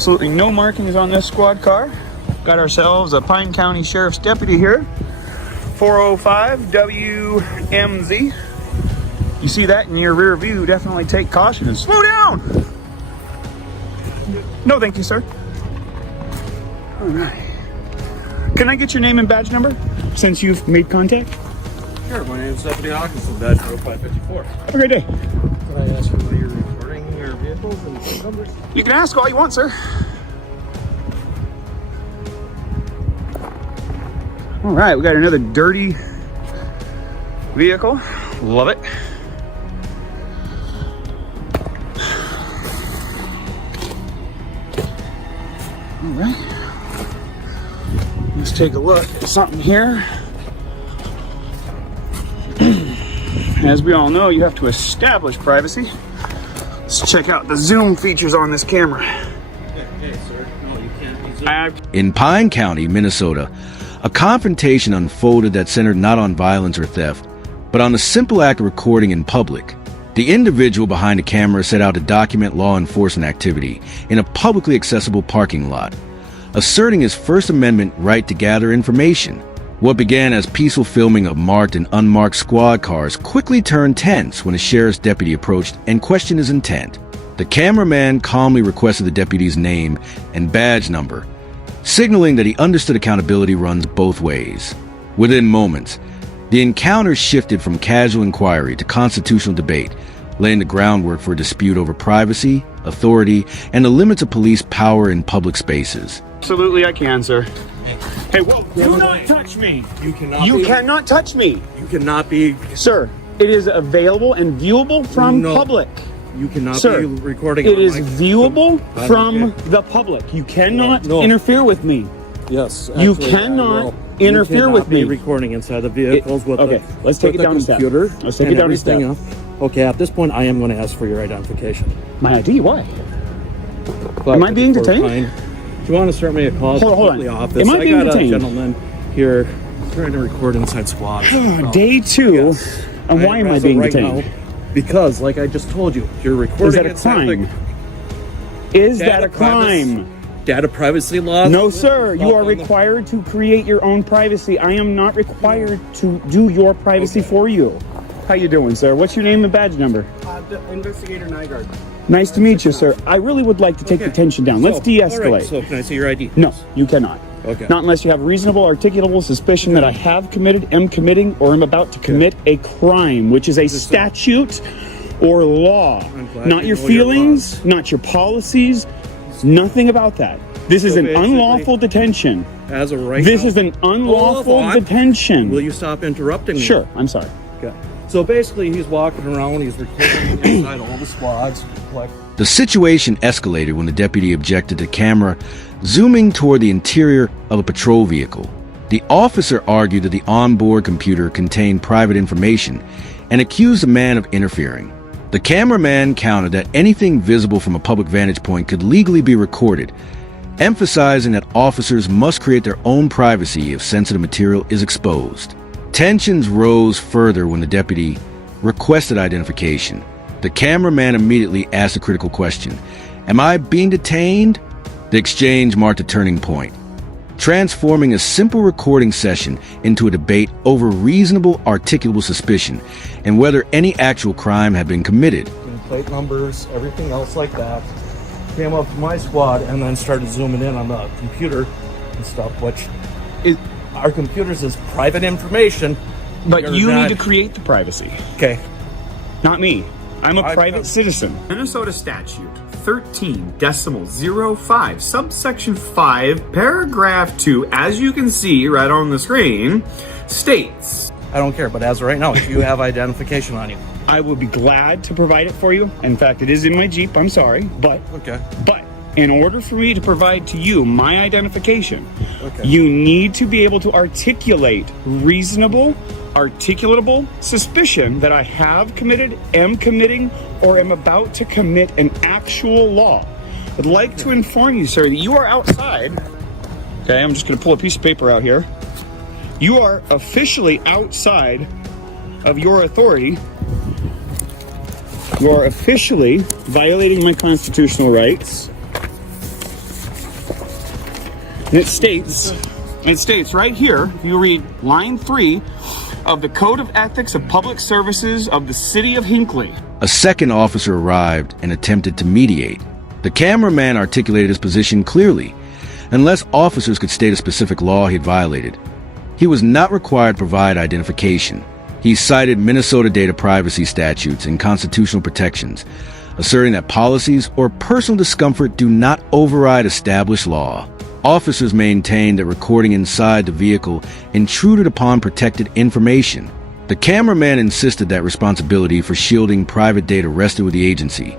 Absolutely no markings on this squad car. Got ourselves a Pine County Sheriff's Deputy here. 405 WMZ. You see that in your rear view, definitely take caution and slow down. No, thank you, sir. All right. Can I get your name and badge number since you've made contact? Sure, my name is Deputy Hawkins from badge 0554. Have a great day. Could I ask you why you're recording your vehicles and plate numbers? You can ask all you want, sir. All right, we got another dirty vehicle. Love it. All right. Let's take a look at something here. As we all know, you have to establish privacy. Let's check out the zoom features on this camera. Hey, sir. No, you can't be zooming. In Pine County, Minnesota, a confrontation unfolded that centered not on violence or theft, but on the simple act of recording in public. The individual behind the camera set out to document law enforcement activity in a publicly accessible parking lot, asserting his First Amendment right to gather information. What began as peaceful filming of marked and unmarked squad cars quickly turned tense when a sheriff's deputy approached and questioned his intent. The cameraman calmly requested the deputy's name and badge number, signaling that he understood accountability runs both ways. Within moments, the encounter shifted from casual inquiry to constitutional debate, laying the groundwork for a dispute over privacy, authority, and the limits of police power in public spaces. Absolutely, I can, sir. Hey, whoa, do not touch me. You cannot touch me. You cannot be. Sir, it is available and viewable from public. You cannot Sir, be recording. It is viewable from the public. You cannot interfere with me. Yes. You cannot interfere with me. Recording inside the vehicles with okay, let's take it down a step. Let's take it down a step. Okay, at this point, I am going to ask for your identification. My ID? Why? Am I being detained? Do you want to start me a call? Hold on. Office? Am I being detained? A gentleman here trying to record inside squad. Day 2. Yes. And why am I being detained? Now, because, like I just told you, you're recording. Is that a crime? Is that a crime? Data privacy laws? No, sir. You are required to create your own privacy. I am not required to do your privacy for you. How you doing, sir? What's your name and badge number? Investigator Nygaard. Nice to meet you, sir. I really would like to take the tension down. Let's de-escalate. Right, so can I see your ID? No, you cannot. Okay. Not unless you have reasonable, articulable suspicion that I have committed, am committing, or am about to commit a crime, which is a statute or law. Not your feelings, not your policies, nothing about that. This is an unlawful detention. As of right This now, is an unlawful detention. Will you stop interrupting me? Sure, I'm sorry. Okay. So basically, he's walking around, he's recording inside all the squads. The situation escalated when the deputy objected to camera zooming toward the interior of a patrol vehicle. The officer argued that the onboard computer contained private information and accused the man of interfering. The cameraman countered that anything visible from a public vantage point could legally be recorded, emphasizing that officers must create their own privacy if sensitive material is exposed. Tensions rose further when the deputy requested identification. The cameraman immediately asked a critical question. Am I being detained? The exchange marked a turning point, transforming a simple recording session into a debate over reasonable, articulable suspicion and whether any actual crime had been committed. Plate numbers, everything else like that. Came up to my squad and then started zooming in on the computer and stuff, which is, our computers is private information. But you need to create the privacy. Okay. Not me. I'm a private citizen. Minnesota statute 13.05, subsection 5, paragraph 2, as you can see right on the screen, states. I don't care, but as of right now, if you have identification on you. I will be glad to provide it for you. In fact, it is in my Jeep, I'm sorry, but in order for me to provide to you my identification, you need to be able to articulate reasonable, articulatable suspicion that I have committed, am committing, or am about to commit an actual law. I'd like to inform you, sir, that you are outside. Okay, I'm just going to pull a piece of paper out here. You are officially outside of your authority. You are officially violating my constitutional rights. And it states right here, if you read line 3 of the Code of Ethics of Public Services of the City of Hinckley. A second officer arrived and attempted to mediate. The cameraman articulated his position clearly. Unless officers could state a specific law he had violated, he was not required to provide identification. He cited Minnesota data privacy statutes and constitutional protections, asserting that policies or personal discomfort do not override established law. Officers maintained that recording inside the vehicle intruded upon protected information. The cameraman insisted that responsibility for shielding private data rested with the agency,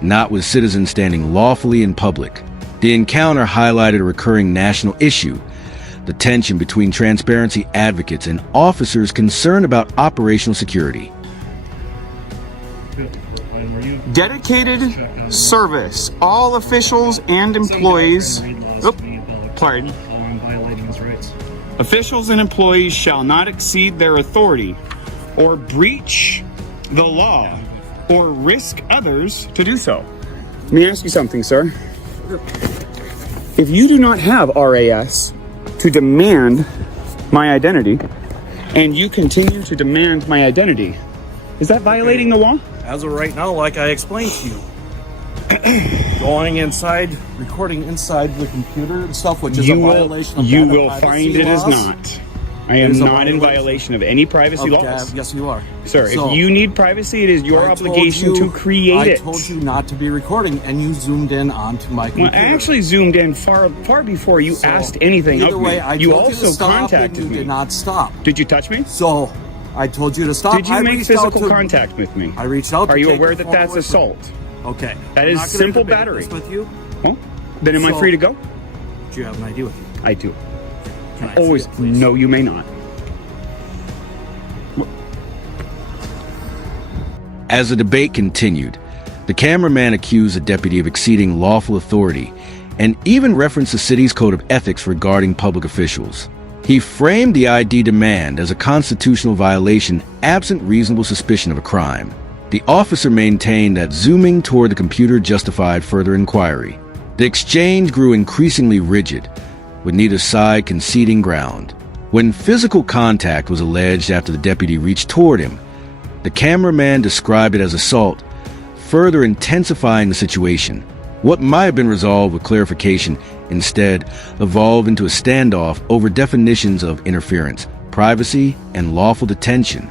not with citizens standing lawfully in public. The encounter highlighted a recurring national issue: the tension between transparency advocates and officers concerned about operational security. Dedicated service. All officials and employees. Pardon. Officials and employees shall not exceed their authority or breach the law or risk others to do so. Let me ask you something, sir. If you do not have RAS to demand my identity, and you continue to demand my identity, is that violating the law? As of right now, like I explained to you, going inside, recording inside the computer and stuff, which is a violation of you data will privacy find it is laws. not. I am not in violation of any privacy laws. Yes, you are. Sir, So, if you need privacy, it is your I told obligation you- to create it. I told you not to be recording, and you zoomed in onto my Well, computer. I actually zoomed in far before you So, asked anything either of way, me. I You told also to stop, contacted and you me. did not stop. Did you touch me? So, I told you to stop. Did you I make reached out physical to- contact with me? I reached out. Are to you take aware the that phone that's away from you. assault? Okay. That I'm is not gonna simple debate battery. this with you. Well, then am I So- free to go? Do you have an ID with you? I do. Can I see Always. it, please? No, you may not. As the debate continued, the cameraman accused the deputy of exceeding lawful authority and even referenced the city's code of ethics regarding public officials. He framed the ID demand as a constitutional violation absent reasonable suspicion of a crime. The officer maintained that zooming toward the computer justified further inquiry. The exchange grew increasingly rigid, with neither side conceding ground. When physical contact was alleged after the deputy reached toward him, the cameraman described it as assault, further intensifying the situation. What might have been resolved with clarification instead evolved into a standoff over definitions of interference, privacy, and lawful detention.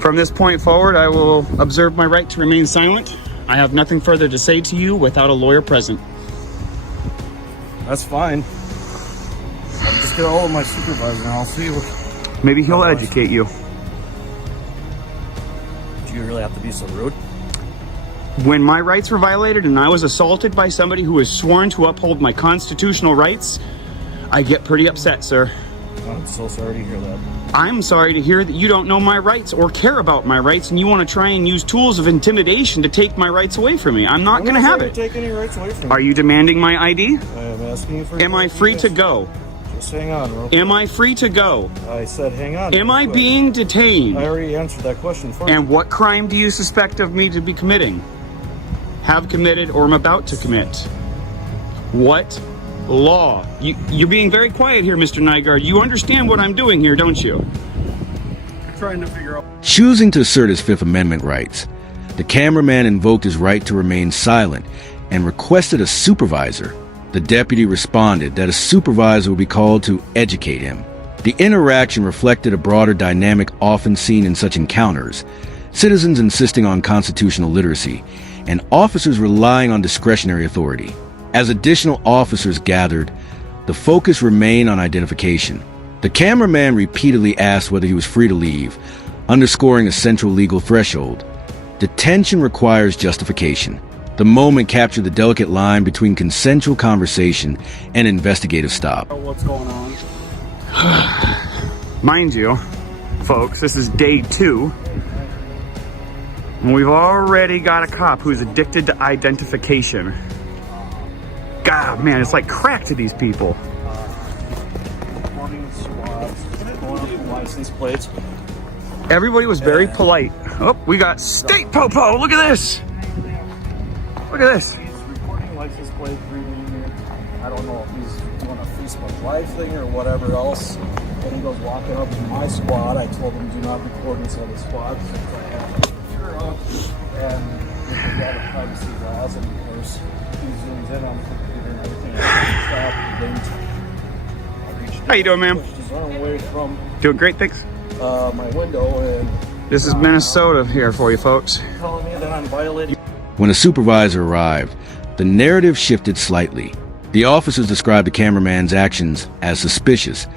From this point forward, I will observe my right to remain silent. I have nothing further to say to you without a lawyer present. That's fine. I'll just get a hold of my supervisor and I'll see what. Maybe he'll educate you. Do you really have to be so rude? When my rights were violated and I was assaulted by somebody who was sworn to uphold my constitutional rights, I get pretty upset, sir. I'm so sorry to hear that. I'm sorry to hear that you don't know my rights or care about my rights and you want to try and use tools of intimidation to take my rights away from me. I'm not going to have it. Take any rights away from Are you demanding my ID? I am asking you for. Am I free to go? Just hang on, bro. Am I free to go? I said hang on. Am I Quick. being detained? I already answered that question for you. And what crime do you suspect of me to be committing? Have committed or am about to commit? What law? You're being very quiet here, Mr. Nygaard. You understand what I'm doing here, don't you? Trying to figure out. Choosing to assert his Fifth Amendment rights, the cameraman invoked his right to remain silent and requested a supervisor. The deputy responded that a supervisor would be called to educate him. The interaction reflected a broader dynamic often seen in such encounters: citizens insisting on constitutional literacy and officers relying on discretionary authority. As additional officers gathered, the focus remained on identification. The cameraman repeatedly asked whether he was free to leave, underscoring a central legal threshold. Detention requires justification. The moment captured the delicate line between consensual conversation and investigative stop. What's going on? Mind you, folks, this is day 2. And we've already got a cop who's addicted to identification. God, man, it's like crack to these people. Morning squads. Going up the license plates. Everybody was very polite. Oh, we got State Popo. Look at this. Look at this. He's recording license plate reading. I don't know if he's doing a Facebook Live thing or whatever else. And he goes walking up to my squad. I told him do not record inside the squad since I have the computer up. And we got a privacy laws, and of course he zooms in on the computer and everything. How you doing, ma'am? Pushed his arm away from Doing great, thanks. my window, and This is Minnesota here for you folks. telling me that I'm violating. When a supervisor arrived, the narrative shifted slightly. The officers described the cameraman's actions as suspicious,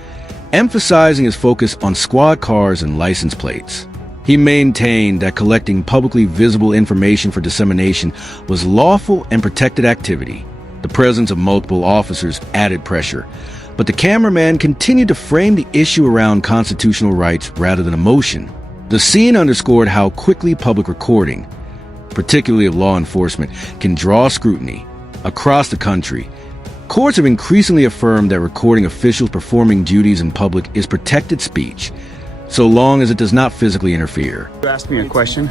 emphasizing his focus on squad cars and license plates. He maintained that collecting publicly visible information for dissemination was lawful and protected activity. The presence of multiple officers added pressure, but the cameraman continued to frame the issue around constitutional rights rather than emotion. The scene underscored how quickly public recording, particularly of law enforcement, can draw scrutiny. Across the country, courts have increasingly affirmed that recording officials performing duties in public is protected speech, so long as it does not physically interfere. You asked me a question.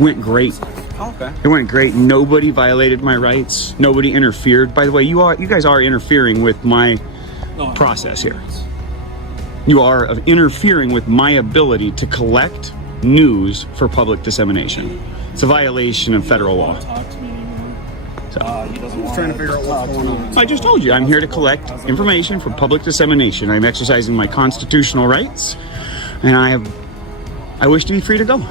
Went great. Okay. It went great. Nobody violated my rights. Nobody interfered. By the way, you guys are interfering with my process here. You are interfering with my ability to collect news for public dissemination. It's a violation of federal law. Talk to me anymore. He doesn't want trying to figure out what's going on. I just told you, I'm here to collect information for public dissemination. I'm exercising my constitutional rights, and I wish to be free to go.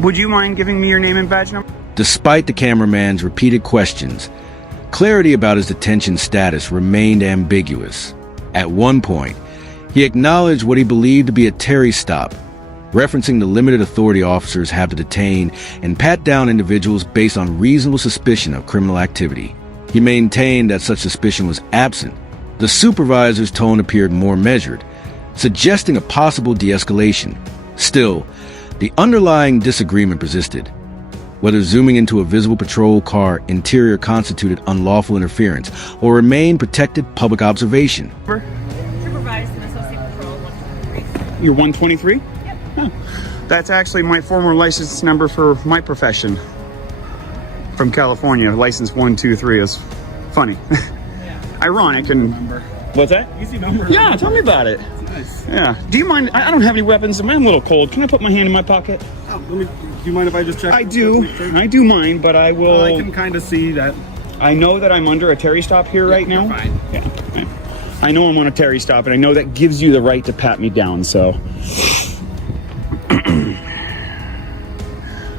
Would you mind giving me your name and badge number? Despite the cameraman's repeated questions, clarity about his detention status remained ambiguous. At one point, he acknowledged what he believed to be a Terry stop, referencing the limited authority officers have to detain and pat down individuals based on reasonable suspicion of criminal activity. He maintained that such suspicion was absent. The supervisor's tone appeared more measured, suggesting a possible de-escalation. Still, the underlying disagreement persisted. Whether zooming into a visible patrol car interior constituted unlawful interference or remained protected public observation. Supervisor and Associate Patrol 123. You're 123? Yep. Oh, that's actually my former license number for my profession. From California, license 123 is funny. Ironic and... What's that? Easy number. Yeah, tell me about it. Nice. Yeah. Do you mind? I don't have any weapons. I'm a little cold. Can I put my hand in my pocket? Do you mind if I just check? I do. I do mind, but I will... I can kind of see that. I know that I'm under a Terry stop here right now. You're fine. Yeah. I know I'm on a Terry stop, and I know that gives you the right to pat me down, so...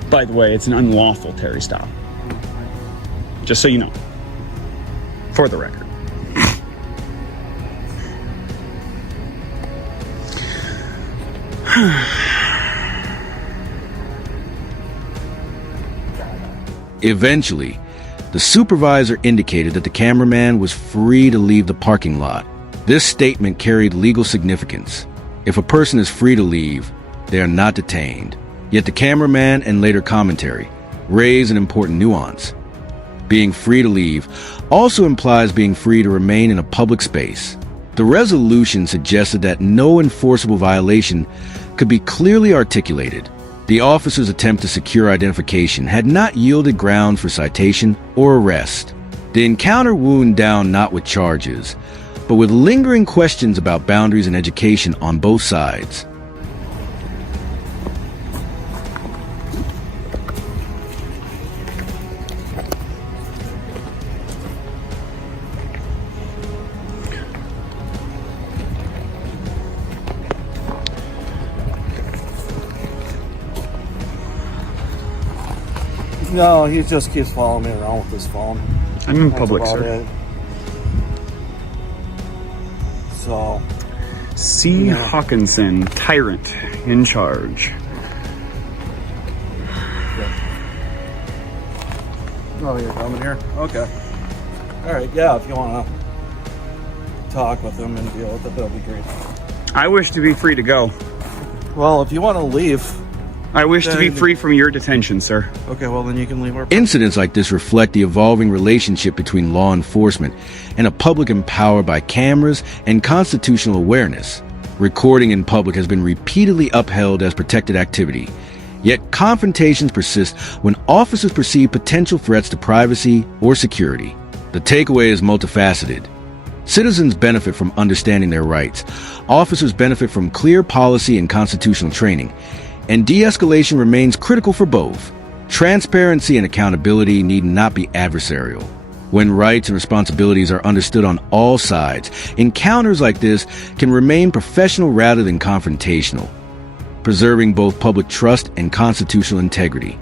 By the way, it's an unlawful Terry stop. Just so you know. For the record. Eventually, the supervisor indicated that the cameraman was free to leave the parking lot. This statement carried legal significance. If a person is free to leave, they are not detained. Yet the cameraman and later commentary raise an important nuance. Being free to leave also implies being free to remain in a public space. The resolution suggested that no enforceable violation could be clearly articulated. The officer's attempt to secure identification had not yielded grounds for citation or arrest. The encounter wound down not with charges, but with lingering questions about boundaries and education on both sides. No, he just keeps following me around with his phone. I'm in That's public, about sir. it. So, C. Hawkinson, Tyrant, in charge. oh, you're coming here? Okay. All right, yeah, if you want to talk with him and deal with it, that'll be great. I wish to be free to go. Well, if you want to leave, I wish to be Then- free from your detention, sir. okay, well, then you can leave our... Incidents like this reflect the evolving relationship between law enforcement and a public empowered by cameras and constitutional awareness. Recording in public has been repeatedly upheld as protected activity, Yet confrontations persist when officers perceive potential threats to privacy or security. The takeaway is multifaceted. Citizens benefit from understanding their rights. Officers benefit from clear policy and constitutional training. And de-escalation remains critical for both. Transparency and accountability need not be adversarial. When rights and responsibilities are understood on all sides, encounters like this can remain professional rather than confrontational, preserving both public trust and constitutional integrity.